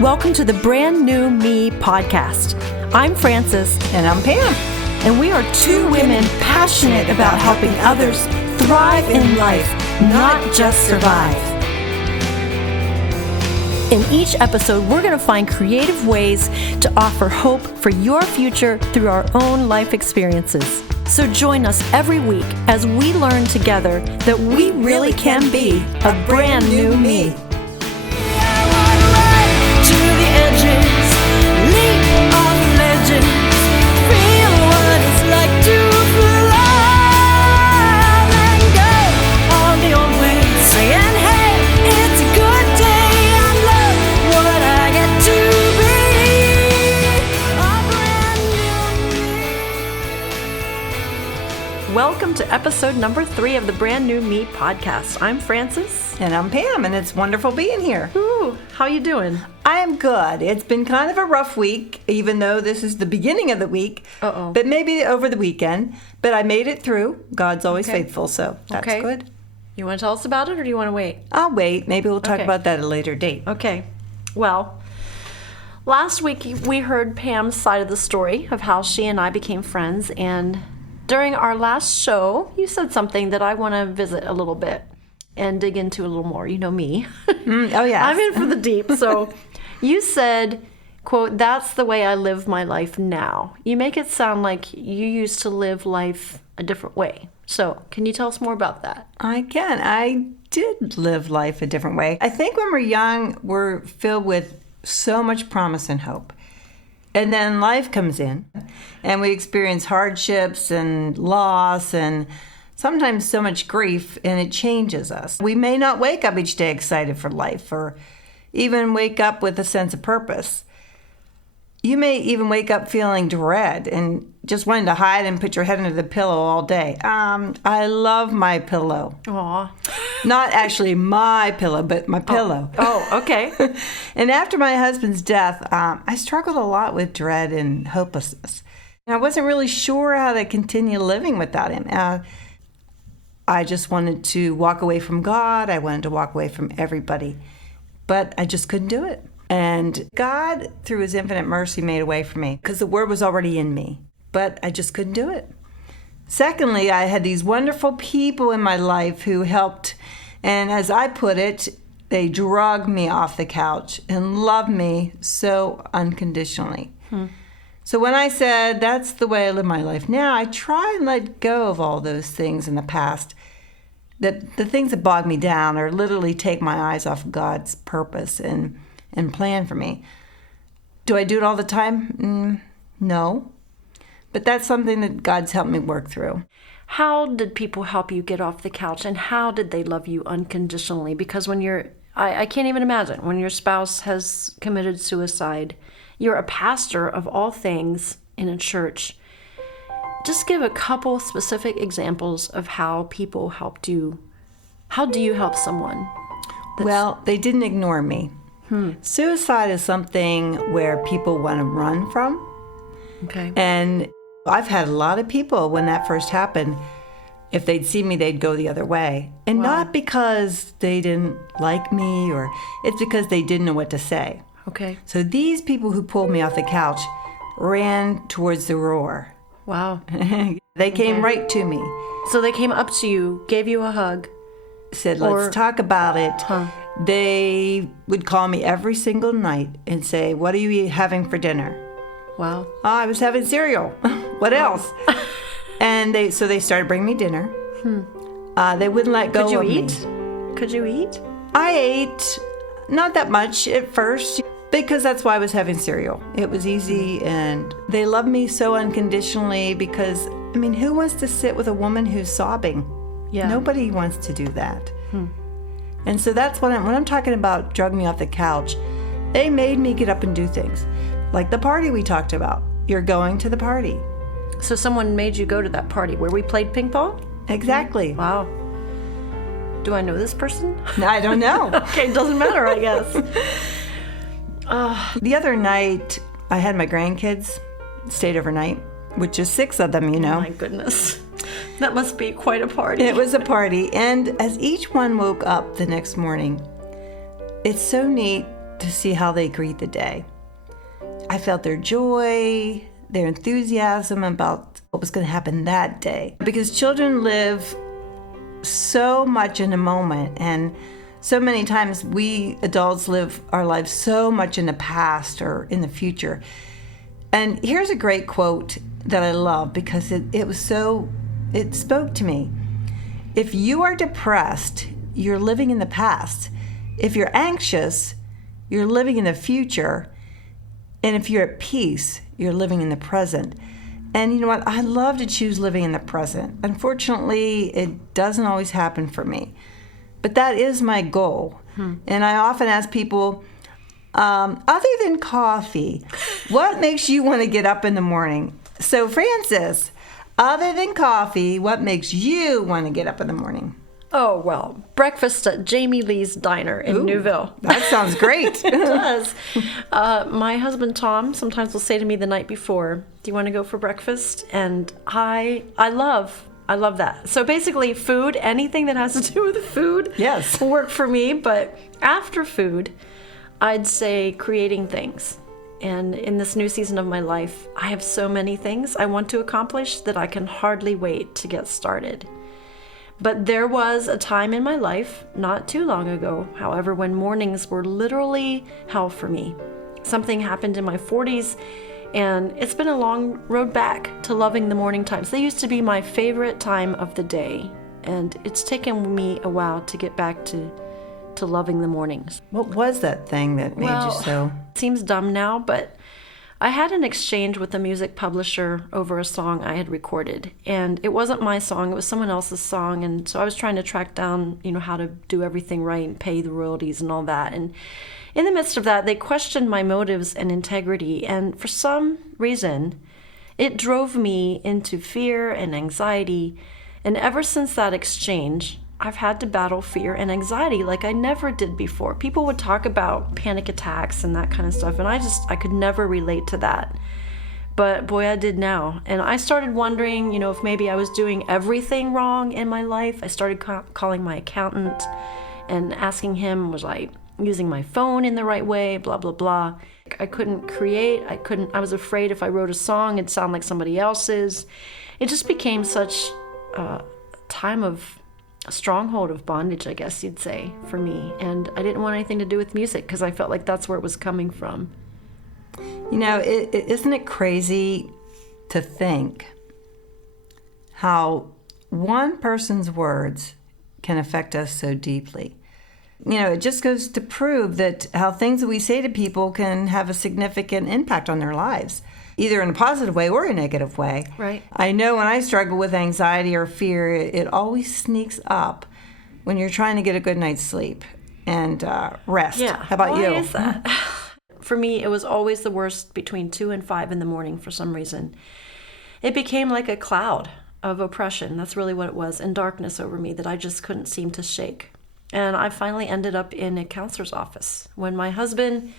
Welcome to the Brand New Me podcast. I'm Frances. And I'm Pam. And we are two women passionate about helping others thrive in life, not just survive. In each episode, we're going to find creative ways to offer hope for your future through our own life experiences. So join us every week as we learn together that we really can be a brand new me. Welcome to episode number 3 of the Brand New Me podcast. I'm Frances. And I'm Pam, and it's wonderful being here. Ooh, how you doing? I am good. It's been kind of a rough week, even though this is the beginning of the week. But maybe over the weekend. But I made it through. God's always faithful, so that's good. You want to tell us about it, or do you want to wait? I'll wait. Maybe we'll talk about that at a later date. Okay. Well, last week we heard Pam's side of the story of how she and I became friends, and during our last show, you said something that I want to visit a little bit and dig into a little more. You know me. Oh, yeah. I'm in for the deep. So you said, quote, "That's the way I live my life now." You make it sound like you used to live life a different way. So can you tell us more about that? I can. I did live life a different way. I think when we're young, we're filled with so much promise and hope. And then life comes in, and we experience hardships and loss and sometimes so much grief, and it changes us. We may not wake up each day excited for life or even wake up with a sense of purpose. You may even wake up feeling dread and just wanting to hide and put your head under the pillow all day. I love my pillow. Aw. Not actually my pillow, but my pillow. Oh, okay. And after my husband's death, I struggled a lot with dread and hopelessness. And I wasn't really sure how to continue living without him. I just wanted to walk away from God. I wanted to walk away from everybody. But I just couldn't do it. And God, through his infinite mercy, made a way for me because the word was already in me. But I just couldn't do it. Secondly, I had these wonderful people in my life who helped, and as I put it, they drug me off the couch and loved me so unconditionally. So when I said, that's the way I live my life now, I try and let go of all those things in the past, the things that bog me down or literally take my eyes off God's purpose and plan for me. Do I do it all the time? No. But that's something that God's helped me work through. How did people help you get off the couch, and how did they love you unconditionally? Because when I can't even imagine, when your spouse has committed suicide, you're a pastor of all things in a church. Just give a couple specific examples of how people helped you. How do you help someone? Well, they didn't ignore me. Suicide is something where people want to run from. Okay. And I've had a lot of people, when that first happened, if they'd see me, they'd go the other way. And not because they didn't like me, or it's because they didn't know what to say. Okay. So these people who pulled me off the couch ran towards the roar. Wow. They came right to me. So they came up to you, gave you a hug. Said, let's talk about it. They would call me every single night and say, what are you having for dinner? Wow. Oh, I was having cereal. What else? And they started bringing me dinner. They wouldn't let go of me. Could you eat? I ate not that much at first because that's why I was having cereal. It was easy, and they loved me so unconditionally because, I mean, who wants to sit with a woman who's sobbing? Yeah. Nobody wants to do that. And so that's when I'm talking about drug me off the couch, they made me get up and do things. Like the party we talked about. You're going to the party. So someone made you go to that party where we played ping pong? Exactly. Wow. Do I know this person? I don't know. Okay, it doesn't matter, I guess. The other night, I had my grandkids stayed overnight, which is 6 of them, you know. Oh my goodness. That must be quite a party. It was a party. And as each one woke up the next morning, it's so neat to see how they greet the day. I felt their joy, their enthusiasm about what was going to happen that day. Because children live so much in a moment, and so many times we adults live our lives so much in the past or in the future. And here's a great quote that I love because it spoke to me. If you are depressed, you're living in the past. If you're anxious, you're living in the future. And if you're at peace, you're living in the present. And you know what? I love to choose living in the present. Unfortunately, it doesn't always happen for me. But that is my goal. And I often ask people, other than coffee, what makes you want to get up in the morning? So, Frances, other than coffee, what makes you want to get up in the morning? Oh, well, breakfast at Jamie Lee's Diner in Newville. That sounds great. It does. My husband, Tom, sometimes will say to me the night before, do you want to go for breakfast? And I love that. So basically, food, anything that has to do with food will work for me. But after food, I'd say creating things. And in this new season of my life, I have so many things I want to accomplish that I can hardly wait to get started. But there was a time in my life, not too long ago, however, when mornings were literally hell for me. Something happened in my 40s, and it's been a long road back to loving the morning times. They used to be my favorite time of the day, and it's taken me a while to get back to loving the mornings. What was that thing that made you so? It seems dumb now, but I had an exchange with a music publisher over a song I had recorded, and it wasn't my song, it was someone else's song, and so I was trying to track down, how to do everything right and pay the royalties and all that. And in the midst of that, they questioned my motives and integrity, and for some reason, it drove me into fear and anxiety, and ever since that exchange, I've had to battle fear and anxiety like I never did before. People would talk about panic attacks and that kind of stuff, and I could never relate to that. But boy, I did now. And I started wondering, if maybe I was doing everything wrong in my life. I started calling my accountant and asking him, was I using my phone in the right way, blah, blah, blah. I couldn't create. I was afraid if I wrote a song, it'd sound like somebody else's. It just became such a time of a stronghold of bondage, I guess you'd say, for me. And I didn't want anything to do with music because I felt like that's where it was coming from. Isn't it crazy to think how one person's words can affect us so deeply? It just goes to prove that how things that we say to people can have a significant impact on their lives, either in a positive way or a negative way. Right. I know when I struggle with anxiety or fear, it always sneaks up when you're trying to get a good night's sleep and rest. Yeah. How about you? Why is that? For me, it was always the worst between 2 and 5 in the morning for some reason. It became like a cloud of oppression. That's really what it was, and darkness over me that I just couldn't seem to shake. And I finally ended up in a counselor's office when my husband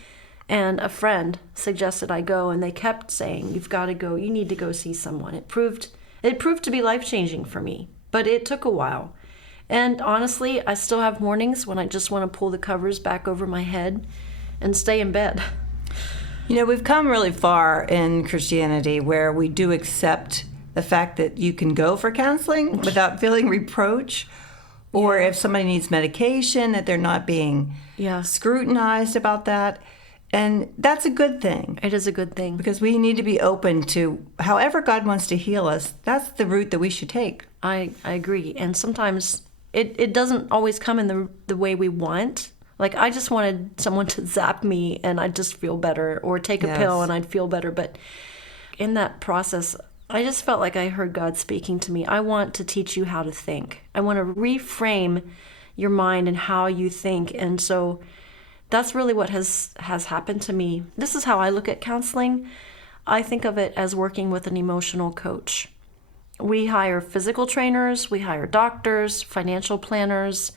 and a friend suggested I go, and they kept saying, you've got to go, you need to go see someone. It proved to be life-changing for me, but it took a while. And honestly, I still have mornings when I just want to pull the covers back over my head and stay in bed. We've come really far in Christianity where we do accept the fact that you can go for counseling without feeling reproach. Or if somebody needs medication, that they're not being scrutinized about that. And that's a good thing. It is a good thing. Because we need to be open to however God wants to heal us. That's the route that we should take. I agree. And sometimes it doesn't always come in the way we want. Like, I just wanted someone to zap me and I'd just feel better, or take a pill and I'd feel better. But in that process, I just felt like I heard God speaking to me. I want to teach you how to think. I want to reframe your mind and how you think. And so that's really what has happened to me. This is how I look at counseling. I think of it as working with an emotional coach. We hire physical trainers, we hire doctors, financial planners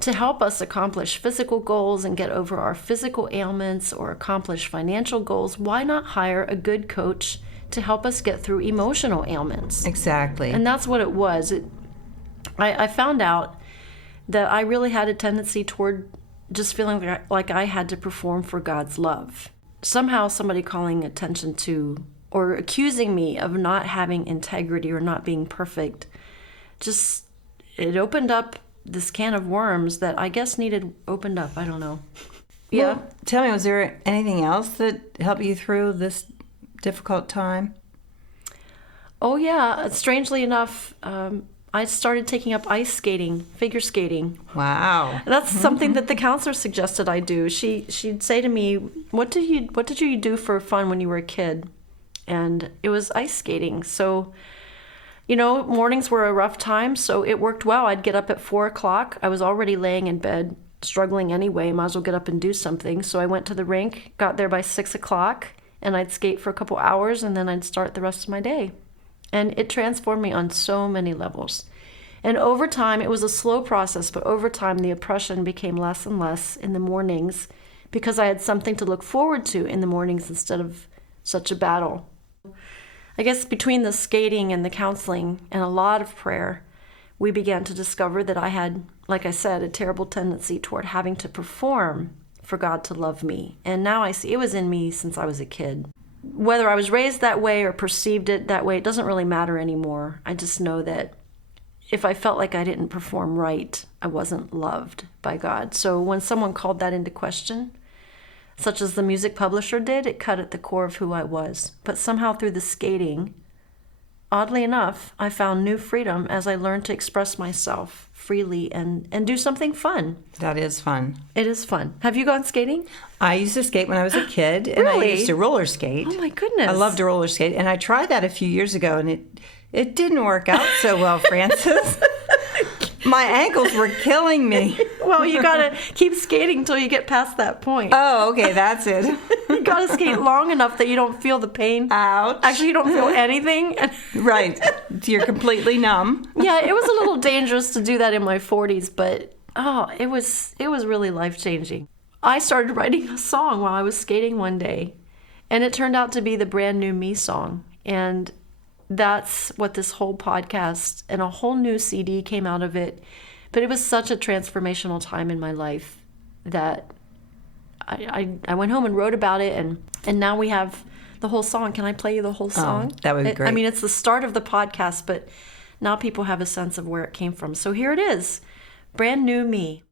to help us accomplish physical goals and get over our physical ailments or accomplish financial goals. Why not hire a good coach to help us get through emotional ailments? Exactly. And that's what it was. I found out that I really had a tendency toward just feeling like I had to perform for God's love. Somehow somebody calling attention to or accusing me of not having integrity or not being perfect, just, it opened up this can of worms that I guess needed opened up. I don't know. Yeah. Well, tell me, was there anything else that helped you through this difficult time? Oh, yeah. Strangely enough, I started taking up ice skating, figure skating. Wow. That's something that the counselor suggested I do. She'd say to me, what did you do for fun when you were a kid? And it was ice skating. So, mornings were a rough time, so it worked well. I'd get up at 4 o'clock. I was already laying in bed, struggling anyway. Might as well get up and do something. So I went to the rink, got there by 6 o'clock, and I'd skate for a couple hours, and then I'd start the rest of my day. And it transformed me on so many levels. And over time, it was a slow process, but over time, the oppression became less and less in the mornings because I had something to look forward to in the mornings instead of such a battle. I guess between the skating and the counseling and a lot of prayer, we began to discover that I had, like I said, a terrible tendency toward having to perform for God to love me. And now I see it was in me since I was a kid. Whether I was raised that way or perceived it that way, it doesn't really matter anymore. I just know that if I felt like I didn't perform right, I wasn't loved by God. So when someone called that into question, such as the music publisher did, it cut at the core of who I was. But somehow through the skating, oddly enough, I found new freedom as I learned to express myself freely and do something fun. That is fun. It is fun. Have you gone skating? I used to skate when I was a kid, and Really? I used to roller skate. Oh my goodness. I loved to roller skate, and I tried that a few years ago, and it didn't work out so well, Frances. My ankles were killing me. Well, you gotta keep skating until you get past that point. Oh, okay, that's it. You gotta skate long enough that you don't feel the pain. Ouch. Actually, you don't feel anything. Right. You're completely numb. Yeah, it was a little dangerous to do that in my 40s, but it was really life-changing. I started writing a song while I was skating one day, and it turned out to be the Brand New Me song. And that's what this whole podcast and a whole new CD came out of it. But it was such a transformational time in my life that I went home and wrote about it, and now we have the whole song. Can I play you the whole song? Oh, that would be great. I mean, it's the start of the podcast, but now people have a sense of where it came from. So here it is, Brand New Me.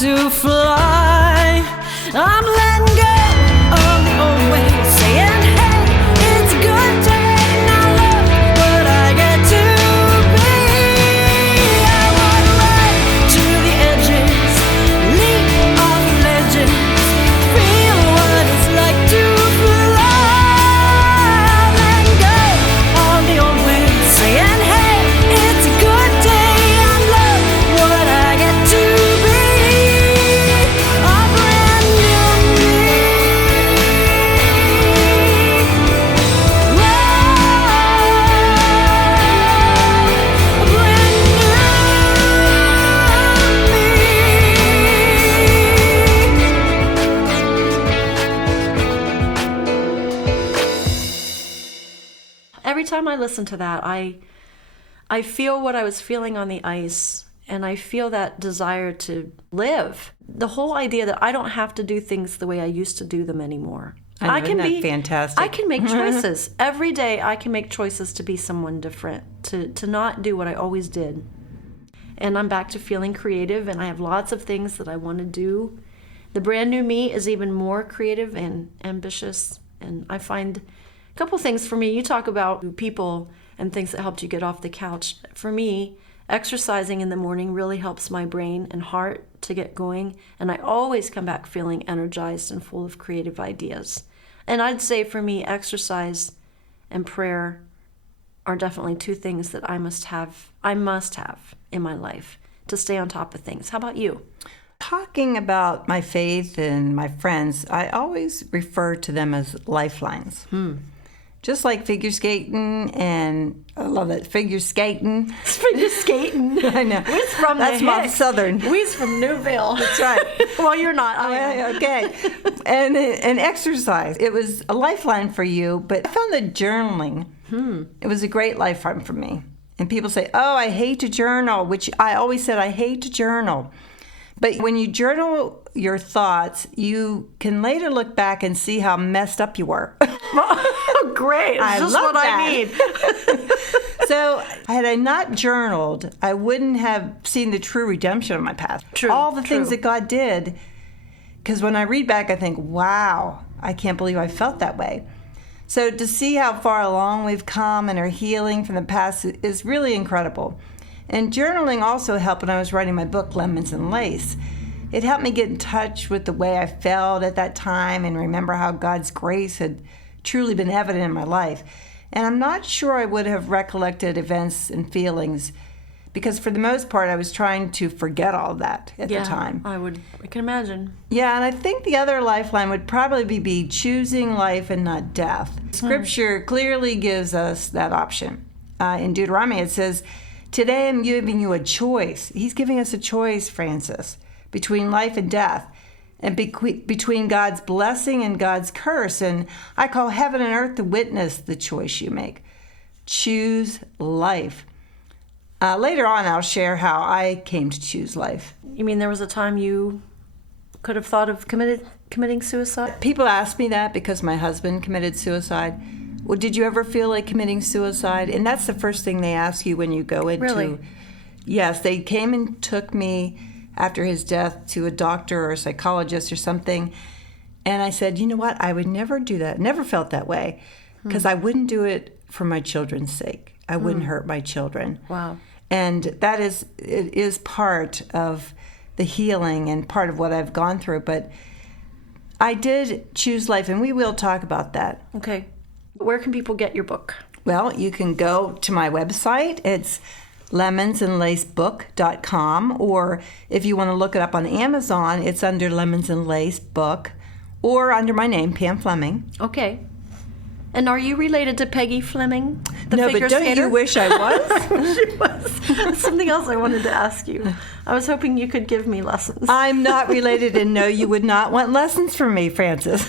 To fly, I'm letting go of the old ways, saying, hey, it's a good day, now look what I get to be. I I listen to that, I feel what I was feeling on the ice, and I feel that desire to live. The whole idea that I don't have to do things the way I used to do them anymore. I know, isn't that fantastic? I can make choices. Every day I can make choices to be someone different, to not do what I always did. And I'm back to feeling creative, and I have lots of things that I want to do. The brand new me is even more creative and ambitious. And I find a couple things for me. You talk about people and things that helped you get off the couch. For me, exercising in the morning really helps my brain and heart to get going. And I always come back feeling energized and full of creative ideas. And I'd say for me, exercise and prayer are definitely two things that I must have in my life to stay on top of things. How about you? Talking about my faith and my friends, I always refer to them as lifelines. Just like figure skating, and I love it, figure skating. Figure skating. I know. We's from That's my southern. We's from Newville. That's right. Well, you're not. I am. Okay. And exercise. It was a lifeline for you, but I found that journaling, it was a great lifeline for me. And people say, oh, I hate to journal, which I always said, I hate to journal. But when you journal your thoughts, you can later look back and see how messed up you were. Oh, great. It's just what I need. So had I not journaled, I wouldn't have seen the true redemption of my past. True. All the things that God did. Because when I read back, I think, wow, I can't believe I felt that way. So to see how far along we've come and our healing from the past is really incredible. And journaling also helped when I was writing my book, Lemons and Lace. It helped me get in touch with the way I felt at that time and remember how God's grace had truly been evident in my life. And I'm not sure I would have recollected events and feelings because for the most part, I was trying to forget all of that at the time. I can imagine. Yeah, and I think the other lifeline would probably be choosing life and not death. Scripture clearly gives us that option. In Deuteronomy, it says, today I'm giving you a choice. He's giving us a choice, Frances, between life and death, and between God's blessing and God's curse. And I call heaven and earth to witness the choice you make. Choose life. Later on, I'll share how I came to choose life. You mean there was a time you could have thought of committing suicide? People ask me that because my husband committed suicide. Well, did you ever feel like committing suicide? And that's the first thing they ask you when you go into... Really? Yes, they came and took me after his death to a doctor or a psychologist or something. And I said, you know what? I would never do that. Never felt that way because I wouldn't do it for my children's sake. I wouldn't hurt my children. Wow. And it is part of the healing and part of what I've gone through. But I did choose life, and we will talk about that. Okay. Where can people get your book? Well, you can go to my website. It's lemonsandlacebook.com, or if you want to look it up on Amazon, it's under Lemons and Lace Book, or under my name, Pam Fleming. Okay. And are you related to Peggy Fleming, the no, figure but don't skater? you wish I was? She was. Something else I wanted to ask you. I was hoping you could give me lessons. I'm not related, and no, you would not want lessons from me, Frances.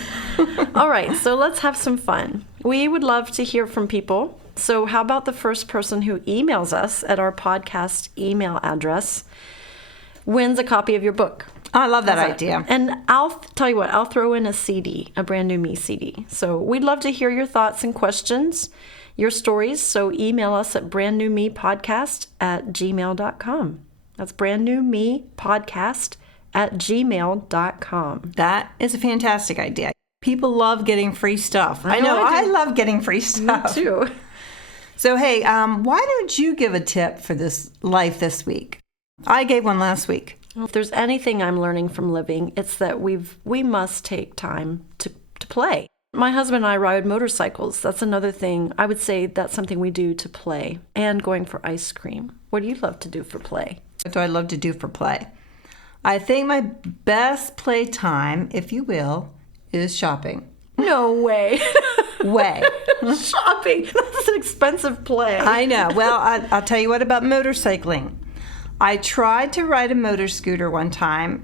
All right, so let's have some fun. We would love to hear from people. So how about the first person who emails us at our podcast email address wins a copy of your book? I love that idea. And I'll tell you what, I'll throw in a CD, a Brand New Me CD. So we'd love to hear your thoughts and questions, your stories. So email us at brandnewmepodcast@gmail.com. That's brandnewmepodcast@gmail.com. That is a fantastic idea. People love getting free stuff. I know I love getting free stuff. Me too. So, hey, why don't you give a tip for this life this week? I gave one last week. If there's anything I'm learning from living, it's that we must take time to play. My husband and I ride motorcycles. That's another thing. I would say that's something we do to play, and going for ice cream. What do you love to do for play? What do I love to do for play? I think my best play time, if you will, is shopping. No way. Shopping. That's an expensive play. I know. Well, I'll tell you what about motorcycling. I tried to ride a motor scooter one time.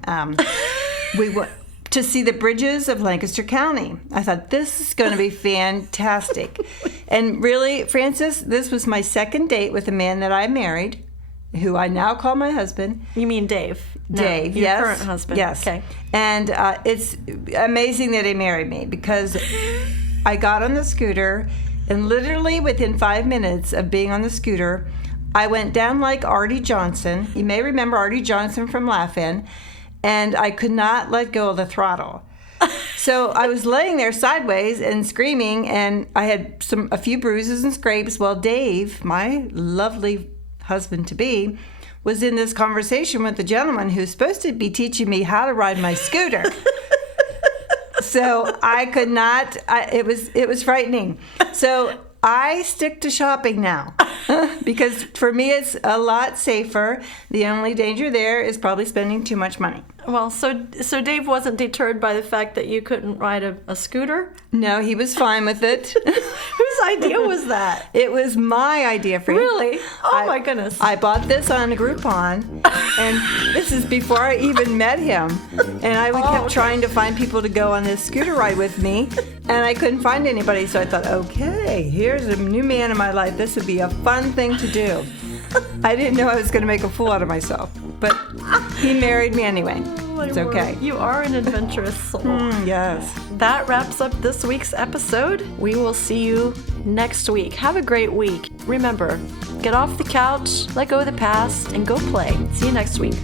to see the bridges of Lancaster County. I thought, this is going to be fantastic. And really, Frances, this was my second date with a man that I married, who I now call my husband. You mean Dave? Dave, your yes. current husband. Yes. Okay. And it's amazing that he married me, because I got on the scooter, and literally within 5 minutes of being on the scooter, I went down like Artie Johnson. You may remember Artie Johnson from Laugh-In, and I could not let go of the throttle. So I was laying there sideways and screaming, and I had a few bruises and scrapes, while Dave, my lovely husband-to-be, was in this conversation with the gentleman who's supposed to be teaching me how to ride my scooter. So I could not, it was frightening. So I stick to shopping now, because for me it's a lot safer. The only danger there is probably spending too much money. Well, so Dave wasn't deterred by the fact that you couldn't ride a scooter? No, he was fine with it. Whose idea was that? It was my idea, Fran. Really? Oh, my goodness. I bought this on a Groupon, and this is before I even met him. And I kept trying to find people to go on this scooter ride with me, and I couldn't find anybody. So I thought, okay, here's a new man in my life. This would be a fun thing to do. I didn't know I was going to make a fool out of myself, but he married me anyway. It's okay. You are an adventurous soul. Yes. That wraps up this week's episode. We will see you next week. Have a great week. Remember, get off the couch, let go of the past, and go play. See you next week.